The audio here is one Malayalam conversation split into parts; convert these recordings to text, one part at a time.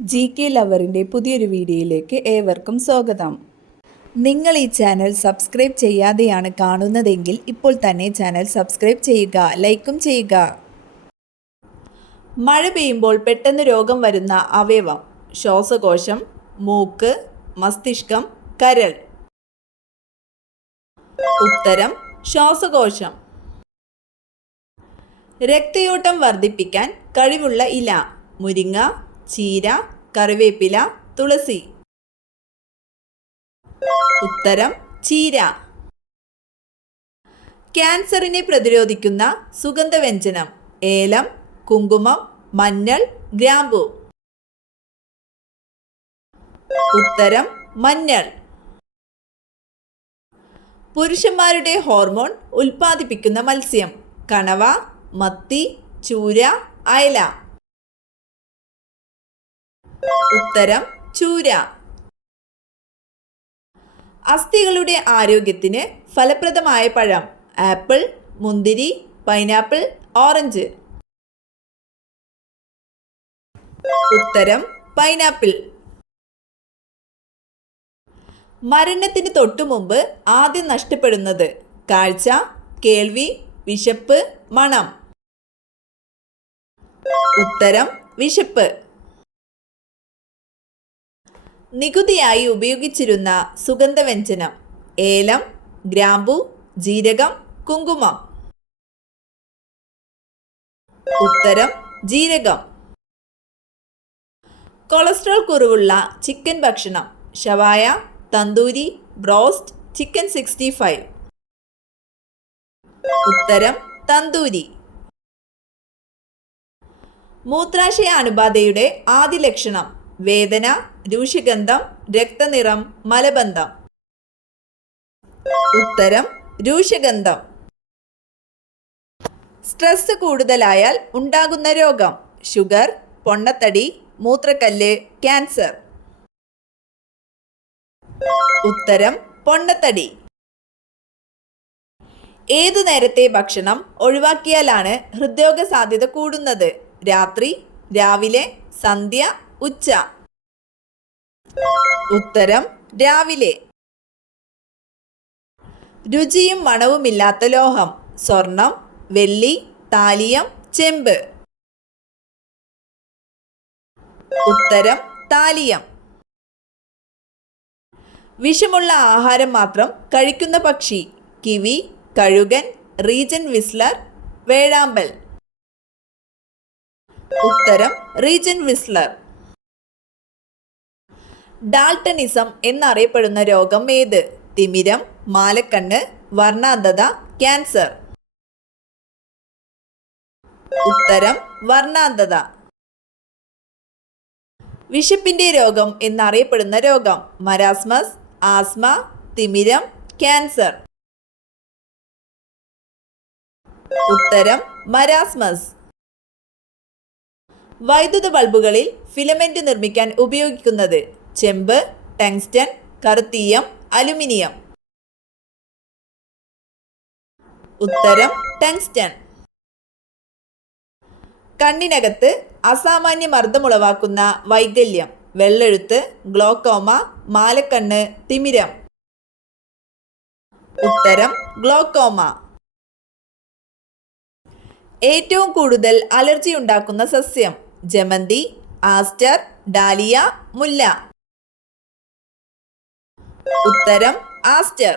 GK ലവറിൻ്റെ പുതിയൊരു വീഡിയോയിലേക്ക് ഏവർക്കും സ്വാഗതം. നിങ്ങൾ ഈ ചാനൽ സബ്സ്ക്രൈബ് ചെയ്യാതെയാണ് കാണുന്നതെങ്കിൽ ഇപ്പോൾ തന്നെ ചാനൽ സബ്സ്ക്രൈബ് ചെയ്യുക, ലൈക്കും ചെയ്യുക. മഴ പെയ്യുമ്പോൾ പെട്ടെന്ന് രോഗം വരുന്ന അവയവം: ശ്വാസകോശം, മൂക്ക്, മസ്തിഷ്കം, കരൾ. ഉത്തരം ശ്വാസകോശം. രക്തയോട്ടം വർദ്ധിപ്പിക്കാൻ കഴിവുള്ള ഇല: മുരിങ്ങ, ചീര, കറിവേപ്പില, തുളസി. ഉത്തരം ചീര. ക്യാൻസറിനെ പ്രതിരോധിക്കുന്ന സുഗന്ധവ്യഞ്ജനം: ഏലം, കുങ്കുമം, മഞ്ഞൾ, ഗ്രാമ്പു. ഉത്തരം മഞ്ഞൾ. പുരുഷന്മാരുടെ ഹോർമോൺ ഉൽപ്പാദിപ്പിക്കുന്ന മത്സ്യം: കണവ, മത്തി, ചൂര, അയല. ഉത്തരം ചൂര. അസ്ഥികളുടെ ആരോഗ്യത്തിന് ഫലപ്രദമായ പഴം: ആപ്പിൾ, മുന്തിരി, പൈനാപ്പിൾ, ഓറഞ്ച്. ഉത്തരം പൈനാപ്പിൾ. മരണത്തിന് തൊട്ടുമുമ്പ് ആദ്യം നഷ്ടപ്പെടുന്നത്: കാഴ്ച, കേൾവി, വിശപ്പ്, മണം. ഉത്തരം വിശപ്പ്. നികുതിയായി ഉപയോഗിച്ചിരുന്ന സുഗന്ധവ്യഞ്ജനം: ഏലം, ഗ്രാമ്പു, ജീരകം, കുങ്കുമം. ഉത്തരം ജീരകം. കൊളസ്ട്രോൾ കുറവുള്ള ചിക്കൻ ഭക്ഷണം: ഷവായ, തന്തൂരി, ബ്രോസ്റ്റ്, ചിക്കൻ 65. ഉത്തരം തന്തൂരി. മൂത്രാശയ അണുബാധയുടെ ആദ്യ ലക്ഷണം: വേദന, രൂക്ഷഗന്ധം, രക്തനിറം, മലബന്ധം. ഉത്തരം രൂക്ഷഗന്ധം. സ്ട്രെസ് കൂടുതലായാൽ ഉണ്ടാകുന്ന രോഗം: ഷുഗർ, പൊണ്ണത്തടി, മൂത്രക്കല്ല്, ക്യാൻസർ. ഉത്തരം പൊണ്ണത്തടി. ഏതു നേരത്തെ ഭക്ഷണം ഒഴിവാക്കിയാലാണ് ഹൃദ്രോഗ സാധ്യത കൂടുന്നത്: രാത്രി, രാവിലെ, സന്ധ്യ, ഉച്ച. ഉത്തരം രാവിലെ. രുചിയും മണവുമില്ലാത്ത ലോഹം: സ്വർണം, വെള്ളി, താലിയം, ചെമ്പ്. ഉത്തരം താലിയം. വിഷമുള്ള ആഹാരം മാത്രം കഴിക്കുന്ന പക്ഷി: കിവി, കഴുകൻ, റീജൻ വിസ്ലർ, വേഴാമ്പൽ. ഉത്തരം റീജൻ വിസ്ലർ. ഡാൾട്ടണിസം എന്നറിയപ്പെടുന്ന രോഗം ഏത്? തിമിരം, മാലക്കണ്ണ്, വർണ്ണാന്ധത, ക്യാൻസർ. ഉത്തരം വർണ്ണാന്ധത. വിശപ്പിന്റെ രോഗം എന്നറിയപ്പെടുന്ന രോഗം: മരാസ്മസ്, ആസ്മ, തിമിരം, ക്യാൻസർ. ഉത്തരം മരാസ്മസ്. വൈദ്യുത ബൾബുകളിൽ ഫിലമെന്റ് നിർമ്മിക്കാൻ ഉപയോഗിക്കുന്നത്: ചെമ്പ്, ടങ്സ്റ്റൺ, കറുത്തീയം, അലുമിനിയം. ഉത്തരം ടങ്സ്റ്റൺ. കണ്ണിനകത്ത് അസാമാന്യ മർദ്ദമുളവാക്കുന്ന വൈകല്യം: വെള്ളെഴുത്ത്, ഗ്ലോക്കോമ, മാലക്കണ്ണ്, തിമിരം. ഉത്തരം ഗ്ലോക്കോമ. ഏറ്റവും കൂടുതൽ അലർജി ഉണ്ടാക്കുന്ന സസ്യം: ജമന്തി, ആസ്റ്റർ, ഡാലിയ, മുല്ല. ഉത്തരം ആസ്റ്റർ.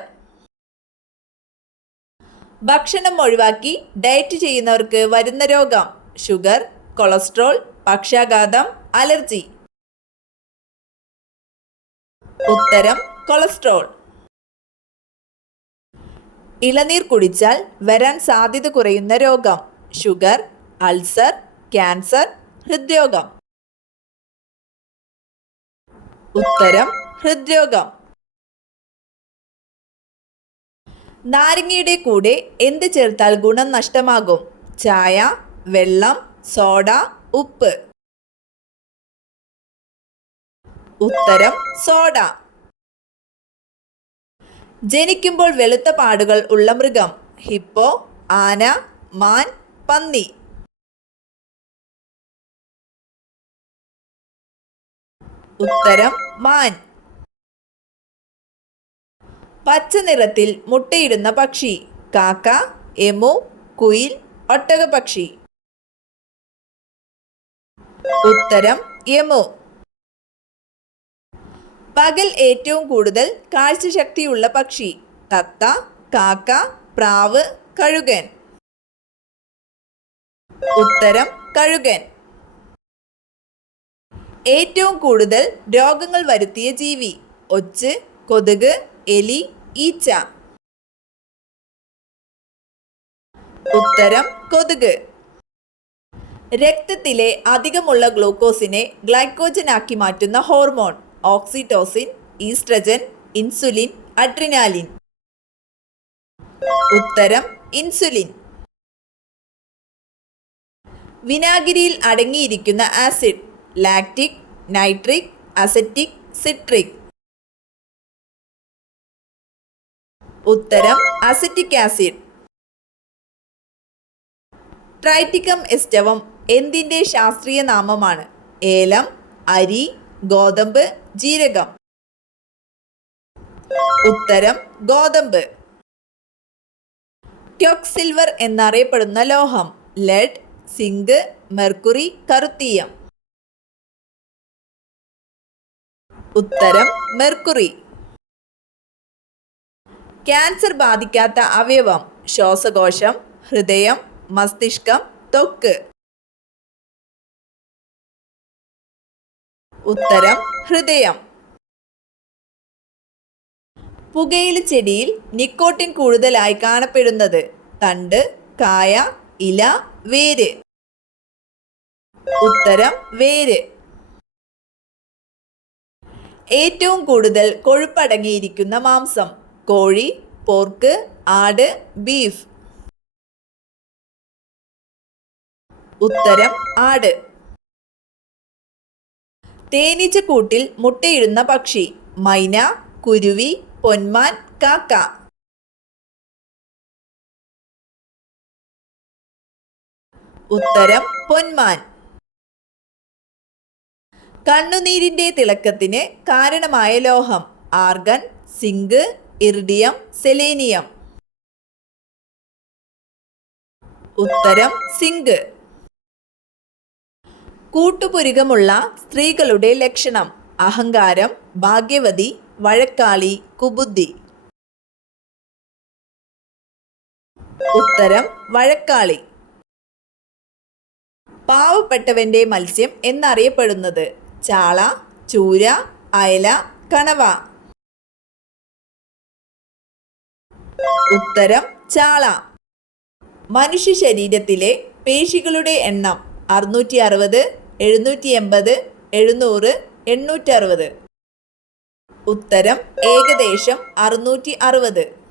ഭക്ഷണം ഒഴിവാക്കി ഡയറ്റ് ചെയ്യുന്നവർക്ക് വരുന്ന രോഗം: ഷുഗർ, കൊളസ്ട്രോൾ, പക്ഷാഘാതം, അലർജി. ഉത്തരം കൊളസ്ട്രോൾ. ഇളനീർ കുടിച്ചാൽ വരാൻ സാധ്യത കുറയുന്ന രോഗം: ഷുഗർ, അൾസർ, ക്യാൻസർ, ഹൃദ്രോഗം. ഉത്തരം ഹൃദ്രോഗം. നാരങ്ങയുടെ കൂടെ എന്ത് ചേർത്താൽ ഗുണം നഷ്ടമാകും? ചായ, വെള്ളം, സോഡ, ഉപ്പ്. ഉത്തരം സോഡ. ജനിക്കുമ്പോൾ വെളുത്ത പാടുകൾ ഉള്ള മൃഗം: ഹിപ്പോ, ആന, മാൻ, പന്നി. ഉത്തരം മാൻ. പച്ച നിറത്തിൽ മുട്ടയിടുന്ന പക്ഷി. കാക്ക, എമു, കുയിൽ, ഒട്ടകപക്ഷി. ഉത്തരം എമു. പകൽ ഏറ്റവും കൂടുതൽ കാഴ്ചശക്തിയുള്ള പക്ഷി. തത്ത, കാക്ക, പ്രാവ്, കഴുകൻ. ഉത്തരം കഴുകൻ. ഏറ്റവും കൂടുതൽ രോഗങ്ങൾ വരുത്തിയ ജീവി. ഒച്ച്, കൊതുക്, എലി, ഈച്ച. ഉത്തരം കൊതുക്. രക്തത്തിലെ അധികമുള്ള ഗ്ലൂക്കോസിനെ ഗ്ലൈക്കോജൻ ആക്കി മാറ്റുന്ന hormone. Oxytocin, oestrogen, insulin, adrenaline. ഉത്തരം ഇൻസുലിൻ. വിനാഗിരിയിൽ അടങ്ങിയിരിക്കുന്ന acid. Lactic, nitric, acetic, citric. ഉത്തരം അസറ്റിക് ആസിഡ്. ട്രൈറ്റിക്കം എസ്റ്റവം എന്തിൻ്റെ ശാസ്ത്രീയ നാമമാണ്? ഏലം, അരി, ഗോതമ്പ്, ജീരകം. ഉത്തരം ഗോതമ്പ്. ക്യോക്സിൽവർ എന്നറിയപ്പെടുന്ന ലോഹം. ലെഡ്, സിങ്ക്, മെർക്കുറി, കറുത്തീയം. ഉത്തരം മെർക്കുറി. ക്യാൻസർ ബാധിക്കാത്ത അവയവം. ശ്വാസകോശം, ഹൃദയം, മസ്തിഷ്കം, ത്വക്ക്. ഉത്തരം ഹൃദയം. പുകയില ചെടിയിൽ നിക്കോട്ടിൻ കൂടുതലായി കാണപ്പെടുന്നത്. തണ്ട്, കായ, ഇല, വേര്. ഉത്തരം വേര്. ഏറ്റവും കൂടുതൽ കൊഴുപ്പടങ്ങിയിരിക്കുന്ന മാംസം. കോഴി, പോർക്ക്, ആട്, ബീഫ്. ഉത്തരം ആട്. തേനീച്ചക്കൂട്ടിൽ മുട്ടയിടുന്ന പക്ഷി. മൈന, കുരുവി, പൊന്മാൻ, കാക്ക. ഉത്തരം പൊന്മാൻ. കണ്ണുനീരിന്റെ തിളക്കത്തിന് കാരണമായ ലോഹം. Argon, zinc, iridium, selenium. ഉത്തരം സിങ്ക്. കൂട്ടുപുരുകമുള്ള സ്ത്രീകളുടെ ലക്ഷണം. അഹങ്കാരം, ഭാഗ്യവതി, വഴക്കാളി, കുബുദ്ധി. ഉത്തരം വഴക്കാളി. പാവപ്പെട്ടവന്റെ മത്സ്യം എന്നറിയപ്പെടുന്നത്. ചാള, ചൂര, അയല, കണവ. ഉത്തരം ചാള. മനുഷ്യ ശരീരത്തിലെ പേശികളുടെ എണ്ണം 660, 780, 700, 860. ഉത്തരം ഏകദേശം 660.